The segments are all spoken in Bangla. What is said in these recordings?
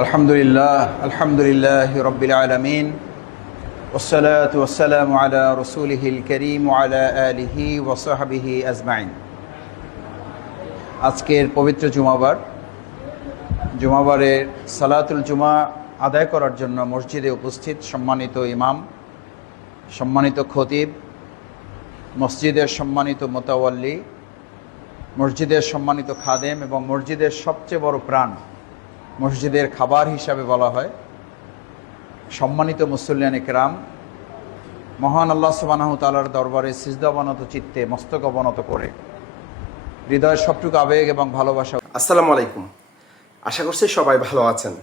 আলহামদুলিল্লাহ আলহামদুলিল্লাহ রবিল আলমিন ওসলাত ওসালাম আলা রসুলহিল করিম আলা আলিহি ওসাহাবিহি আজমাইন। আজকের পবিত্র জুমাবার, জুমাবারের সালাতুল জুমা আদায় করার জন্য মসজিদে উপস্থিত সম্মানিত ইমাম, সম্মানিত খতিব, মসজিদের সম্মানিত মোতাওয়াল্লি, মসজিদের সম্মানিত খাদেম এবং মসজিদের সবচেয়ে বড় প্রাণ মসজিদের খাবার হিসাবে বলা হয়। সম্মানিত মুসল্লিয়ান একরাম, মহান আল্লাহ সুবানাহ তালার দরবারে সিজদা অবনত চিত্তে মস্তক অবনত করে। হৃদয়ের সবটুকু আবেগ এবং ভালোবাসা। আসসালামু আলাইকুম। আশা করছি সবাই ভালো আছেন।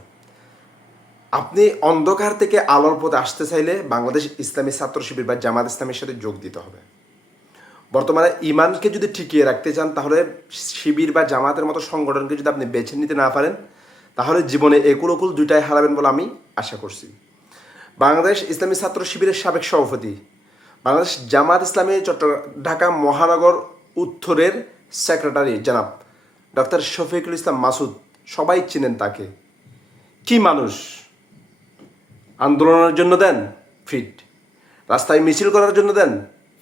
আপনি অন্ধকার থেকে আলোর পথে আসতে চাইলে বাংলাদেশ ইসলামী ছাত্র শিবির বা জামাত ইসলামের সাথে যোগ দিতে হবে। বর্তমানে ইমানকে যদি টিকিয়ে রাখতে চান, তাহলে শিবির বা জামাতের মতো সংগঠনকে যদি আপনি বেছে নিতে না পারেন তাহলে জীবনে একুল ওকুল দুইটাই হারাবেন বলে আমি আশা করছি। বাংলাদেশ ইসলামী ছাত্র শিবিরের সাবেক সভাপতি, বাংলাদেশ জামাত ইসলামী চট্টগ্রাম ঢাকা মহানগর উত্তরের সেক্রেটারি জনাব ডক্টর শফিকুল ইসলাম মাসুদ, সবাই চিনেন তাকে। কি মানুষ? আন্দোলনের জন্য দেন ফিট। রাস্তায় মিছিল করার জন্য দেন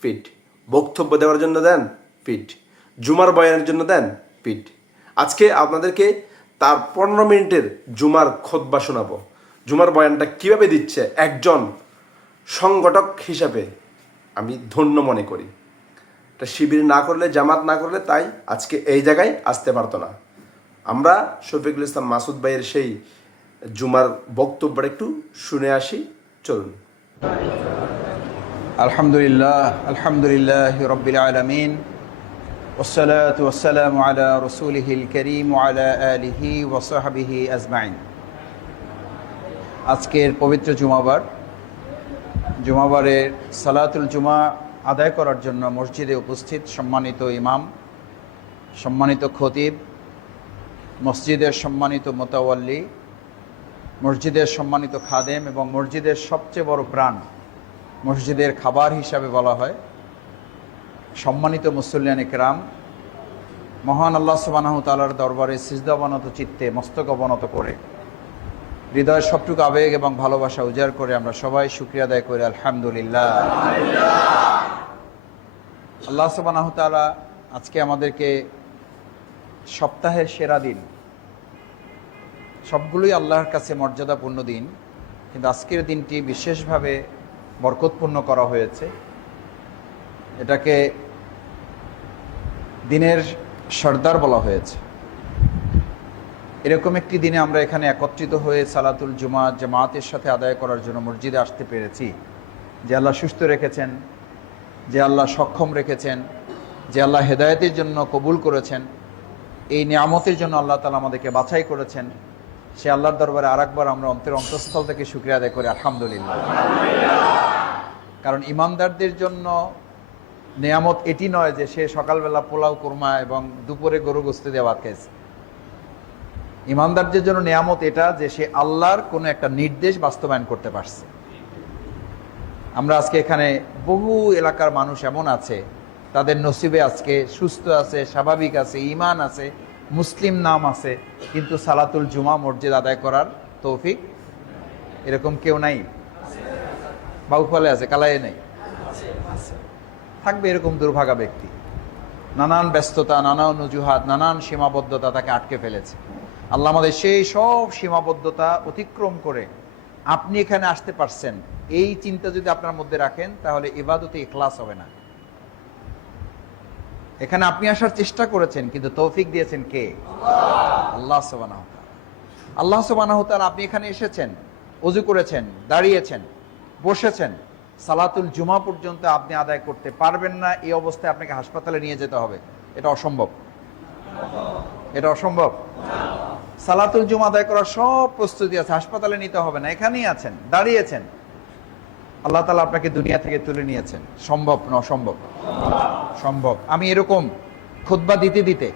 ফিট। বক্তব্য দেওয়ার জন্য দেন ফিট। জুমার বয়ানের জন্য দেন ফিট। আজকে আপনাদেরকে তার পনেরো মিনিটের জুমার খোদবা শোনাবো। জুমার বয়ানটা কীভাবে দিচ্ছে? একজন সংগঠক হিসাবে আমি ধন্য মনে করি। এটা শিবির না করলে, জামাত না করলে তাই আজকে এই জায়গায় আসতে পারতো না। আমরা শফিকুল ইসলাম মাসুদ ভাইয়ের সেই জুমার বক্তব্যটা একটু শুনে আসি। চলুন। আলহামদুলিল্লাহ আলহামদুলিল্লাহ রব্বিল আলমিন। والصلاة والسلام على رسوله الكريم وعلى آله وصحبه أجمعين আজকের পবিত্র জুমাবার জুমাবারের সালাতুল জুমা আদায় করার জন্য মসজিদে উপস্থিত সম্মানিত ইমাম সম্মানিত খতিব মসজিদের সম্মানিত মোতাওয়াল্লি মসজিদের সম্মানিত খাদেম এবং মসজিদের সবচেয়ে বড় প্রাণ মসজিদের খাবার হিসাবে বলা হয় সম্মানিত মুসল্লিয়ান একরাম মহান আল্লাহ সুবানাহ তালার দরবারে সিজদা অবনত চিত্তে মস্তক অবনত করে, হৃদয়ের সবটুকু আবেগ এবং ভালোবাসা উজাড় করে আমরা সবাই শুক্রিয়া আদায় করি, আলহামদুলিল্লাহ। আল্লাহ সুবানাহ তালা আজকে আমাদেরকে সপ্তাহের সেরা দিন, সবগুলোই আল্লাহর কাছে মর্যাদাপূর্ণ দিন, কিন্তু আজকের দিনটি বিশেষভাবে বরকতপূর্ণ করা হয়েছে। এটাকে দিনের সর্দার বলা হয়েছে। এরকম একটি দিনে আমরা এখানে একত্রিত হয়ে সালাতুল জুমা, জামাতের সাথে আদায় করার জন্য মসজিদে আসতে পেরেছি। যে আল্লাহ সুস্থ রেখেছেন, যে আল্লাহ সক্ষম রেখেছেন, যে আল্লাহ হেদায়তের জন্য কবুল করেছেন, এই নিয়ামতের জন্য আল্লাহ তালা আমাদেরকে বাছাই করেছেন। সে আল্লাহর দরবারে আরেকবার আমরা অন্তের অন্তঃস্থল থেকে শুক্রিয়া আদায় করি, আলহামদুলিল্লাহ। কারণ ইমানদারদের জন্য নিয়ামত এটি নয় যে সে সকালবেলা পোলাও, কোরমা এবং দুপুরে গরু গোস্তে দিয়ে ভাত খাইছে। ইমানদারদের জন্য নিয়ামত এটা যে সে আল্লাহর কোনো একটা নির্দেশ বাস্তবায়ন করতে পারছে। আমরা আজকে এখানে বহু এলাকার মানুষ এমন আছে, তাদের নসিবে আজকে সুস্থ আছে, স্বাভাবিক আছে ইমান আছে, মুসলিম নাম আছে, কিন্তু সালাতুল জুমা মসজিদ আদায় করার তৌফিক এরকম কেউ নাই। বাউফলে আছে কালায়ে নেই। থাকবে এরকম দুর্ভাগা ব্যক্তি। নানান ব্যস্ততা, নানান অজুহাত, নানান সীমাবদ্ধতা তাকে আটকে ফেলেছে। আল্লাহ আমাদের সেই সব সীমাবদ্ধতা অতিক্রম করে আপনি এখানে আসতে পারছেন। এই চিন্তা যদি আপনার মধ্যে রাখেন, তাহলে ইবাদতে ইখলাস হবে না। এখানে আপনি আসার চেষ্টা করেছেন, কিন্তু তৌফিক দিয়েছেন কে? আল্লাহ সবানাহ আল্লাহ সবানাহ আপনি এখানে এসেছেন, অজু করেছেন, দাঁড়িয়েছেন, বসেছেন। সালাতুল জুমা পর্যন্ত আপনি আদায় করতে পারবেন না, এই অবস্থায় আপনাকে হাসপাতালে নিয়ে যেতে হবে। এটা অসম্ভব। এটা অসম্ভব। সালাতুল জুমা আদায় করার সব প্রস্তুতি আছে, হাসপাতালে নিতে হবে না, এখানেই আছেন, দাঁড়িয়েছেন। আল্লাহ তালা আপনাকে দুনিয়া থেকে তুলে নিয়েছেন। সম্ভব না অসম্ভব? সম্ভব। আমি এরকম খুদ্া দিতে দিতে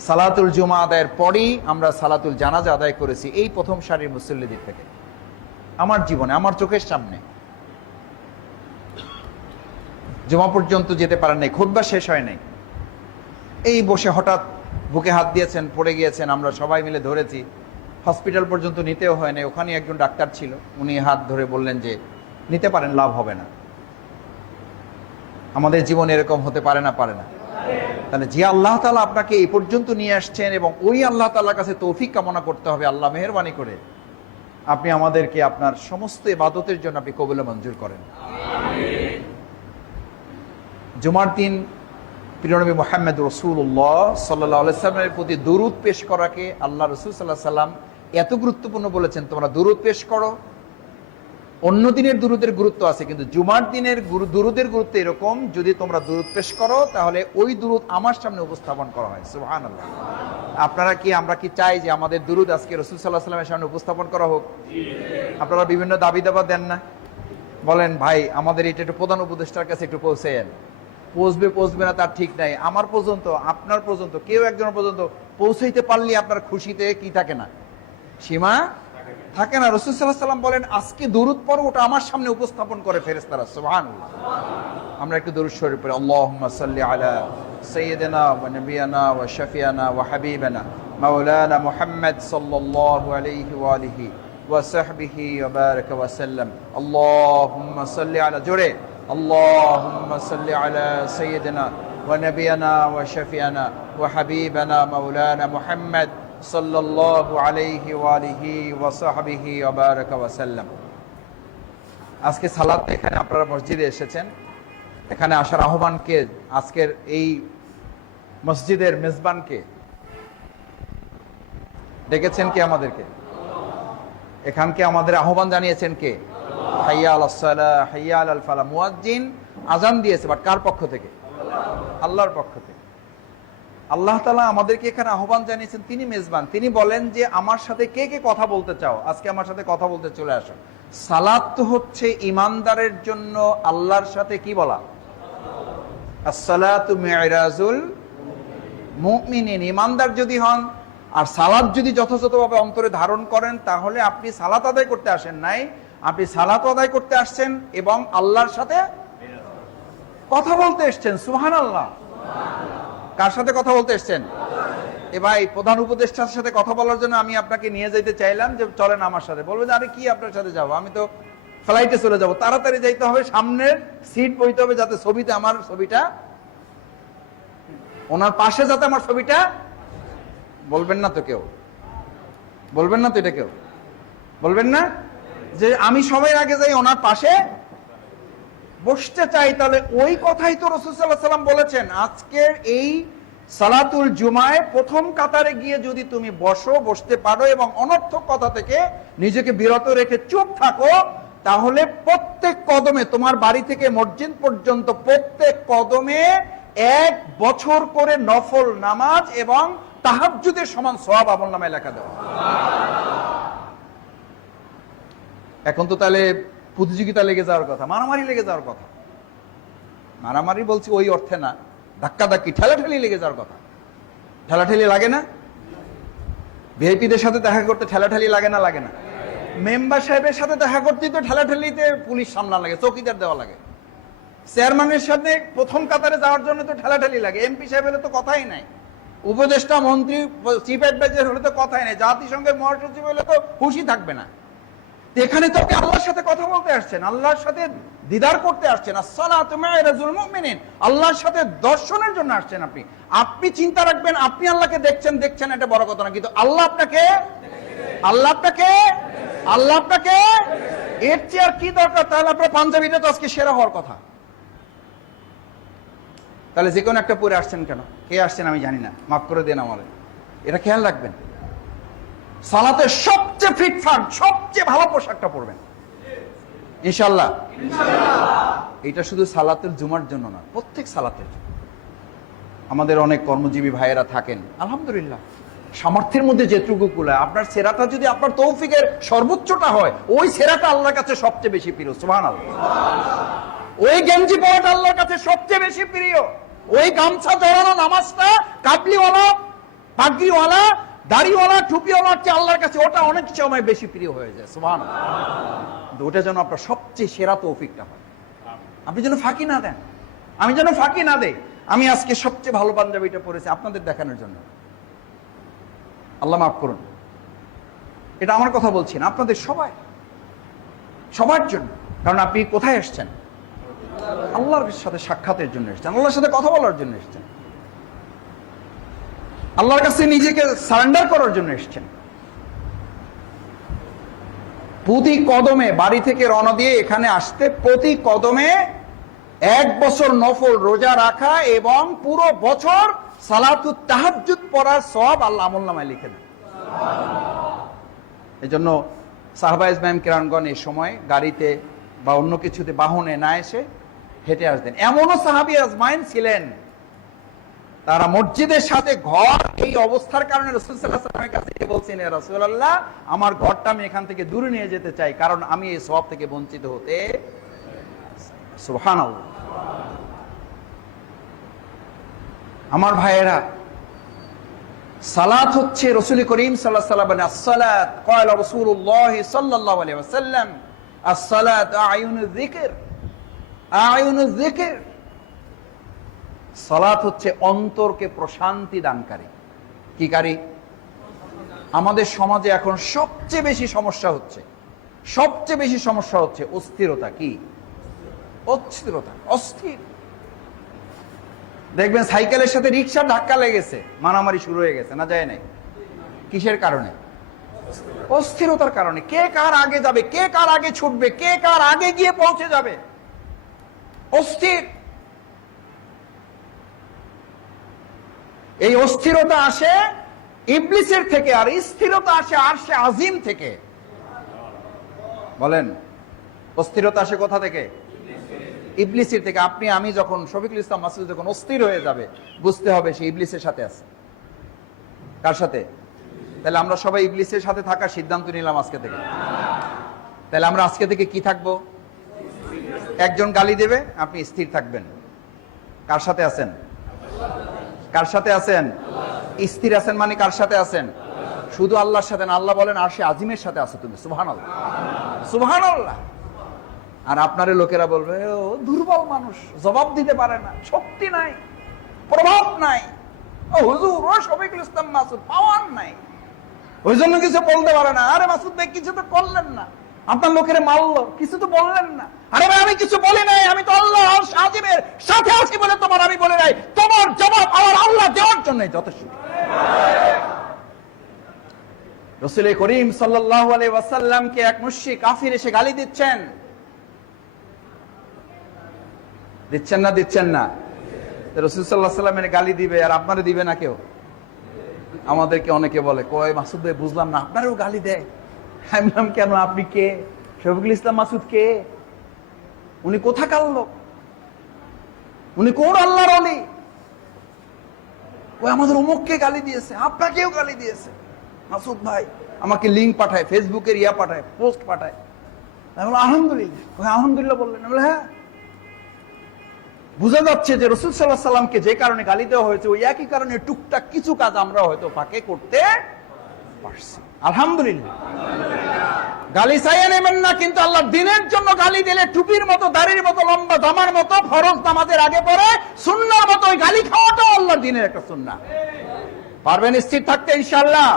সালাতুল জুমা আদায়ের পরেই আমরা সালাতুল জানাজা আদায় করেছি, এই প্রথম সারির মুসল্লিদের থেকে। আমার জীবনে, আমার চোখের সামনে। জমা পর্যন্ত যেতে পারেন নাই খুদ্া শেষ হয় নাই। এই বসে হঠাৎ বুকে হাত দিয়েছেন, পড়ে গিয়েছেন, আমরা সবাই মিলে ধরেছি। হসপিটাল পর্যন্ত নিতেও হয় না ওখানে একজন ডাক্তার ছিল, উনি হাত ধরে বললেন যে, নিতে পারেন, লাভ হবে না। আমাদের জীবনে এরকম হতে পারে না পারে না। তাহলে যে আল্লাহ তালা আপনাকে এই পর্যন্ত নিয়ে আসছেন এবং ওই আল্লাহ তালার কাছে তৌফিক কামনা করতে হবে, আল্লাহ মেহরবানি করে, আপনি আমাদেরকে আপনার সমস্ত ইবাদতের জন্য আপনি কবুলে মঞ্জুর করেন। জুমার দিন প্রিয়নবী মোহাম্মদ রসুল্লাহ সাল্লাহ সাল্লামের প্রতি দুরুদ পেশ করাকে আল্লাহ রসুল সাল্লাহ সাল্লাম এত গুরুত্বপূর্ণ বলেছেন, তোমরা দুরুদ পেশ করো। অন্য দিনের দুরুদের গুরুত্ব আছে, কিন্তু জুমার দিনের দুরুদের গুরুত্ব এরকম, যদি তোমরা দুরুদ পেশ করো, তাহলে ওই দুরুদ আমার সামনে উপস্থাপন করা হয়। সুহান আল্লাহ আপনারা কি, আমরা কি চাই যে আমাদের দুরুদ আজকে রসুল সাল্লাহ সাল্লামের সামনে উপস্থাপন করা হোক? আপনারা বিভিন্ন দাবি দাবা দেন না। বলেন, ভাই, আমাদের এটা একটু প্রধান উপদেষ্টার কাছে একটু পৌঁছেন পৌঁছবে পৌঁছবে না, তার ঠিক নাই। আমার পর্যন্ত, আপনার পর্যন্ত, কেউ একজনের পর্যন্ত পৌঁছাইতে পারলে আপনার খুশিতে কি থাকে না? সীমা? থাকে না। রসুল সাল্লাম বলেন, আজকে দরুদ পর ওটা আমার সামনে উপস্থাপন করে ফেরেস্তারা সুবহান আমরা একটু দরুদ শরীর পড়ি, আল্লাহুম্মা আলা সাইয়্যিদিনা ওয়া আলিহি জোরে। ওয়া শাফিয়ানা ওয়া হাবিবানা মাওলানা মুহাম্মদ সাল্লাল্লাহু আলাইহি ওয়া আলিহি ওয়া সাহবিহি ওয়া বারাকা ওয়া সাল্লাম আজকে সালাত এখানে আপনারা মসজিদে এসেছেন। এখানে আসার আহ্বানকে আজকের এই মসজিদের মেজবানকে ডেকেছেন কে আমাদেরকে? এখানকে আমাদের আহ্বান জানিয়েছেন কে? আজান দিয়েছে বাট কার পক্ষ থেকে? আল্লাহর পক্ষ থেকে। আল্লাহ তালা আমাদেরকে এখানে আহ্বান জানিয়েছেন, তিনি মেজবান। তিনি বলেন যে, আমার সাথে কে কে কথা বলতে চাও? আজকে আমার সাথে কথা বলতে চলে আসো। সালাত তো হচ্ছে ইমানদারের জন্য আল্লাহর সাথে কি বলা? আসসালাতু মিরাজুল মুমিনিন। ইমানদার যদি হন, আর সালাত যদি যথাযথভাবে অন্তরে ধারণ করেন, তাহলে আপনি সালাত আদায় করতে আসেন নাই। আপনি সালাত আদায় করতে আসছেন এবং আল্লাহর সাথে কথা বলতে এসছেন সুহান আল্লাহ কার সাথে কথা বলতে এসছেন? এ ভাই প্রধান উপদেষ্টার সাথে কথা বলার জন্য আমি আপনাকে নিয়ে যেতে চাইলাম যে চলেন আমার সাথে। বলবেন যে, আরে কি আপনার সাথে যাব? আমি তো ফ্লাইটে চলে যাব। তাড়াতাড়ি যাইতে হবে সামনের সিট বইতে হবে যাতে ছবিতে আমার ছবিটা ওনার পাশে যাতে আমার ছবিটা বলবেন না তো কেউ। বলবেন না তো এটা কেউ। বলবেন না? যে আমি সবাই আগে যাই ওনার পাশে। বসতে চাই, তাহলে ওই কথাই তো সাল্লাম বলেছেন, আজকের এই সালাতুল জুমায় প্রথম কাতারে গিয়ে যদি তুমি বসো, বসতে পারো এবং অনর্থক কথা থেকে নিজেকে বিরত রেখে চুপ থাকো, তাহলে প্রত্যেক কদমে তোমার বাড়ি থেকে মসজিদ পর্যন্ত প্রত্যেক কদমে এক বছর করে নফল নামাজ এবং তাহাজ্জুদের সমান সওয়াব আমল নামায় লেখা দেওয়া। এখন তো তাহলে প্রতিযোগিতা লেগে যাওয়ার কথা, মারামারি লেগে যাওয়ার কথা। মারামারি বলছি ওই অর্থে না ধাক্কা ধাক্কি ঠেলাঠেলি লেগে যাওয়ার কথা। ঠেলাঠেলি লাগে না? ভিআইপিদের সাথে দেখা করতে ঠেলাঠেলি লাগে না লাগে না। মেম্বার সাহেবের সাথে দেখা করতেই তো ঠেলাঠেলিতে পুলিশ সামলা লাগে, চৌকিদার দেওয়া লাগে। চেয়ারম্যানের সাথে প্রথম কাতারে যাওয়ার জন্য তো ঠেলাঠেলি লাগে, এমপি সাহেব হলে তো কথাই নাই। উপদেষ্টা, মন্ত্রী, চিফ অ্যাডভাইজার হলে তো কথাই নাই, জাতিসংঘের মহাসচিব হলে তো খুশি থাকবে না। এখানে তো আপনি আল্লাহর সাথে কথা বলতে আসছেন, আল্লাহর সাথে দিদার করতে আসছেন। আল্লাহর সাথে দর্শনের জন্য আসছেন আপনি। আপনি চিন্তা রাখবেন, আপনি আল্লাহকে দেখছেন দেখছেন এটা বড় কথা না, কিন্তু আল্লাহ আপনাকে আল্লাহ আপনাকে আল্লাহ আপনাকে এর চেয়ে আর কি দরকার? তাহলে আপনার পাঞ্জাবিটা তো আজকে সেরা হওয়ার কথা। তাহলে যে কোনো একটা পরে আসছেন কেন? কে আসছেন আমি জানি না, মাফ করে দেন আমার। এটা খেয়াল রাখবেন। সালাতে সবচেয়ে ফিটফাট সবচেয়ে ভালো পোশাকটা পরবেন। ইনশাল্লাহ এটা শুধু সালাতের জুমার জন্য না প্রত্যেক সালাতের আমাদের অনেক কর্মজীবী ভাইয়েরা থাকেন আলহামদুলিল্লাহ। সামর্থ্যের মধ্যে যেটুকু কুলায় আপনার সেরাটা যদি আপনার তৌফিকের সর্বোচ্চটা হয় ওই সেরাটা আল্লাহর কাছে সবচেয়ে বেশি প্রিয় সুবহান ওই গেঞ্জি পরাটা আল্লাহর কাছে সবচেয়ে বেশি প্রিয়। ওই গামছা জড়ানো নামাজটা কাবলিওয়ালা পাগড়িওয়ালা দাড়িওয়ালা, টুপিওয়ালা চেয়ে আল্লাহর কাছে ওটা অনেক সময় বেশি প্রিয় হয়ে যায় সুবহান কিন্তু ওটা যেন আপনার সবচেয়ে সেরা তৌফিকটা হয়। আপনি যেন ফাঁকি না দেন। আমি যেন ফাঁকি না দেই। আমি আজকে সবচেয়ে ভালো পাঞ্জাবিটা পরেছি আপনাদের দেখানোর জন্য। আল্লাহ মাফ করুন। এটা আমার কথা বলছি না, আপনাদের সবাই। সবার জন্য। কারণ আপনি কোথায় এসছেন? আল্লাহর সাথে সাক্ষাতের জন্য এসছেন, আল্লাহর সাথে কথা বলার জন্য এসছেন। আল্লাহর কাছে নিজেকে সারেন্ডার করার জন্য এসছেন। প্রতি কদমে বাড়ি থেকে রওনা দিয়ে এখানে আসতে প্রতি কদমে এক বছর নফল রোজা রাখা এবং পুরো বছর সালাতুত তাহাজ্জুদ পড়ার সব আল্লাহ আমল নামায় লিখে দেন। এই জন্য সাহবা ইসমাইম কিরানগণ এই সময় গাড়িতে বা অন্য কিছুতে বাহনে না এসে হেঁটে আসতেন। এমনও সাহাবি আজমাইন ছিলেন তারা মসজিদের সাথে ঘর এই অবস্থার কারণে রসুলের কাছে বলছেন রসুল্লাহ আমার ঘরটা আমি এখান থেকে দূরে নিয়ে যেতে চাই, কারণ আমি এই সব থেকে বঞ্চিত হতে সুবহান আমার ভাইয়েরা, সালাত হচ্ছে রসুল করিম সাল্লাহ সাল্লাম আসসালাত। আয়ুনুল যিকির আয়ুনুল যিকির সালাত হচ্ছে অন্তরকে প্রশান্তি দানকারী। কি কারি? আমাদের সমাজে এখন সবচেয়ে বেশি সমস্যা হচ্ছে। সবচেয়ে বেশি সমস্যা হচ্ছে অস্থিরতা কি? অস্থিরতা, অস্থির। দেখবেন সাইকেলের সাথে রিক্সা ধাক্কা লেগেছে, মারামারি শুরু হয়ে গেছে, না যায় নাই? কিসের কারণে? অস্থিরতার কারণে। কে কার আগে যাবে, কে কার আগে ছুটবে, কে কার আগে গিয়ে পৌঁছে যাবে? অস্থির। এই অস্থিরতা আসে ইবলিসের থেকে আর স্থিরতা আসে আর সে আজিম থেকে। বলেন, অস্থিরতা আসে কোথা থেকে? ইবলিসের থেকে। আপনি, আমি যখন শফিকুল ইসলাম মাসুদ যখন অস্থির হয়ে যাবে, বুঝতে হবে সে ইবলিসের সাথে আছে। কার সাথে? তাহলে আমরা সবাই ইবলিসের সাথে থাকার সিদ্ধান্ত নিলাম আজকে থেকে। তাহলে আমরা আজকে থেকে কি থাকব? একজন গালি দেবে, আপনি স্থির থাকবেন। কার সাথে আছেন? কার সাথে আছেন? স্থির আছেন মানে কার সাথে আছেন? শুধু আল্লাহর সাথে না, আল্লাহ বলেন আর সে আজিমের সাথে আছে তুমি সুবহান আল্লাহ আর আপনারে লোকেরা বলবে, ও, দুর্বল মানুষ, জবাব দিতে পারে না, শক্তি নাই, প্রভাব নাই। ও, হুজুর, ও, শফিকুল ইসলাম মাসুদ, পাওয়ার নাই। ওই জন্য কিছু বলতে পারে না। আরে মাসুদ ভাই, কিছু তো করলেন না। আপনার লোকেরা মারলো কিছু তো বললেন না। আরে ভাই, আমি কিছু বলি নাই, আমি তো আল্লাহ আর সাজিমের সাথে আছি বলে তোমার আমি বলি নাই। তোমার জবাব আমার আল্লাহ দেওয়ার জন্য যথেষ্ট। রসুল করিম সাল্লাহ ওয়াসাল্লামকে এক মুশিক কাফির এসে গালি দিচ্ছেন। দিচ্ছেন না দিচ্ছেন না? রসুল সাল্লাহ সাল্লামের গালি দিবে আর আপনারা দিবে না কেউ? আমাদেরকে অনেকে বলে, কয় মাসুদ ভাই, বুঝলাম না, আপনারও গালি দেয়। আমি বললাম কেন আপনি কে? শফিকুল ইসলাম মাসুদ কে? উনি কোথাকার লোক? উনি কোন আল্লাহর অলি? ওই আমাদের অমুককে গালি দিয়েছে আপনাকেও গালি দিয়েছে। মাসুদ ভাই আমাকে লিঙ্ক পাঠায় ফেসবুকের ইয়া পাঠায় পোস্ট পাঠায়। আমি বললাম, আলহামদুলিল্লাহ। ওই আলহামদুলিল্লাহ বললেন। আমি হ্যাঁ। বোঝা যাচ্ছে যে রসুল সাল্লাহ সাল্লামকে যে কারণে গালি দেওয়া হয়েছে ওই একই কারণে টুকটাক কিছু কাজ আমরা হয়তো ফাঁকে করতে পারছি আলহামদুলিল্লাহ। গালি চাইয়ে নেবেন না কিন্তু আল্লাহ দিনের জন্য গালি দিলে টুপির মতো দাড়ির মতো লম্বা দামার মতো ফরজ নামাজের আগে পরে সুন্নার মতো ওই গালি খাওয়াটাও আল্লাহর দিনের একটা সুন্না পারবেন স্থির থাকতে ইনশাল্লাহ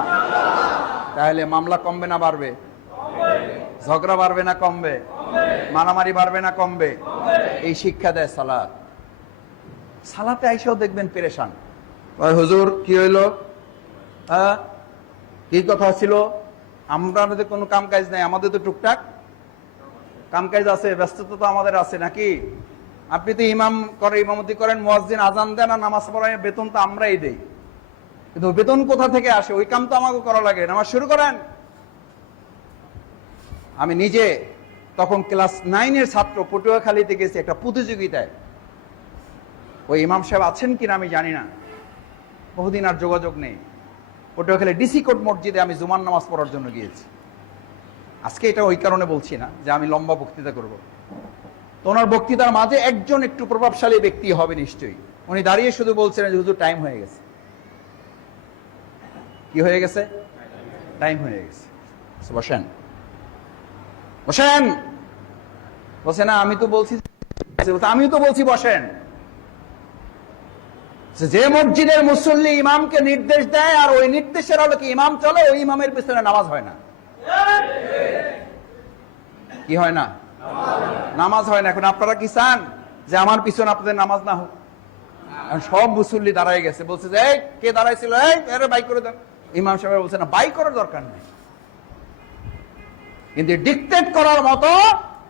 তাহলে মামলা কমবে না বাড়বে? ঝগড়া বাড়বে না কমবে? মারামারি বাড়বে না কমবে? এই শিক্ষা দেয় সালাত। সালাতে আইসাও দেখবেন পেরেশান। হুজুর কি হইল? হ্যাঁ? কি কথা ছিল, আমরা আমাদের কোনো কাম কাজ নাই, আমাদের তো টুকটাক কাম কাজ আছে, ব্যস্ততা তো আমাদের আছে নাকি? আপনি তো ইমাম করে, ইমামতি করেন, মুয়াজ্জিন আজান দেন আর নামাজ পড়ায় বেতন তো আমরাই দেই। কিন্তু বেতন কোথা থেকে আসে? ওই কাম তো আমাকে করা লাগে, নামাজ শুরু করেন। আমি নিজে তখন ক্লাস নাইনের ছাত্র পটুয়াখালীতে গেছি একটা প্রতিযোগিতায়। ওই ইমাম সাহেব আছেন কিনা আমি জানি না। বহুদিন আর যোগাযোগ নেই। পটুয়াখালী ডিসি কোর্ট মসজিদে আমি জুমার নামাজ পড়ার জন্য গিয়েছি। আজকে এটা ওই কারণে বলছি না যে আমি লম্বা বক্তৃতা করব। তো ওনার বক্তৃতার মাঝে একজন একটু প্রভাবশালী ব্যক্তি হবে নিশ্চয়ই। উনি দাঁড়িয়ে শুধু বলছিলেন যে, হুজুর টাইম হয়ে গেছে। কি হয়ে গেছে? টাইম হয়ে গেছে। বসেন। বসেন! বসে না, আমি তো বলছি, আমিও তো বলছি, বসেন। যে মসজিদের মুসল্লি ইমামকে নির্দেশ দেয় আর ওই নির্দেশের আলোকে ইমাম চলে, ওই ইমামের পিছনে নামাজ হয় না। কি হয় না? নামাজ হয় না। এখন আপনারা কি চান যে আমার পিছনে আপনাদের নামাজ না হোক? সব মুসল্লি দাঁড়ায় গেছে। বলছে যে, এই, কে দাঁড়াইছিল? এই বাই করে দেন ইমাম সাহেব বলছে, না, বাই করার দরকার নেই। কিন্তু ডিকটেট করার মতো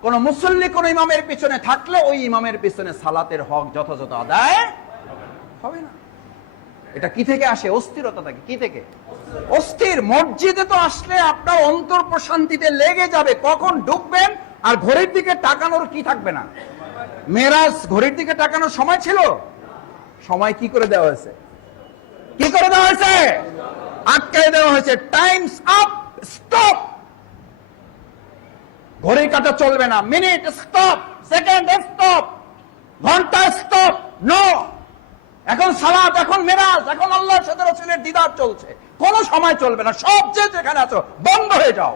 কোন মুসল্লি কোন ইমামের পিছনে থাকলে ওই ইমামের পিছনে সালাতের হক যথাযথ আদায় হবে না। এটা কি থেকে আসে? অস্থিরতা থেকে কি থেকে? অস্থির মসজিদে তো আসলে আপনার অন্তর প্রশান্তিতে লেগে যাবে। কখন ঢুকবেন আর ঘড়ির দিকে তাকানোর কি থাকবে না? মেরাজ ঘড়ির দিকে তাকানোর সময় ছিল? সময় কি করে দেওয়া হয়েছে? কি করে দেওয়া হয়েছে? আটকায় দেওয়া হয়েছে। টাইমস আপ স্টপ ঘড়ি কাটা চলবে না। মিনিট স্টপ সেকেন্ড স্টপ ঘণ্টা স্টপ নো এখন সালাত, এখন মেরাজ, এখন আল্লাহর সাথে দিদার চলছে। কোনো সময় চলবে না। সব যে যেখানে আছো, বন্ধ হয়ে যাও।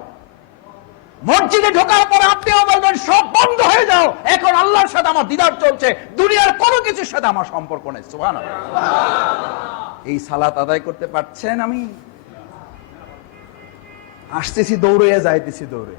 মসজিদে ঢোকার পরে আপনিও বলবেন, সব বন্ধ হয়ে যাও। এখন আল্লাহর সাথে আমার দিদার চলছে। দুনিয়ার কোনো কিছুর সাথে আমার সম্পর্ক নেই। সুবহানাল্লাহ। এই সালাত আদায় করতে পারছেন আমি? আসতেছি দৌড়ে, যাইতেছি দৌড়ে।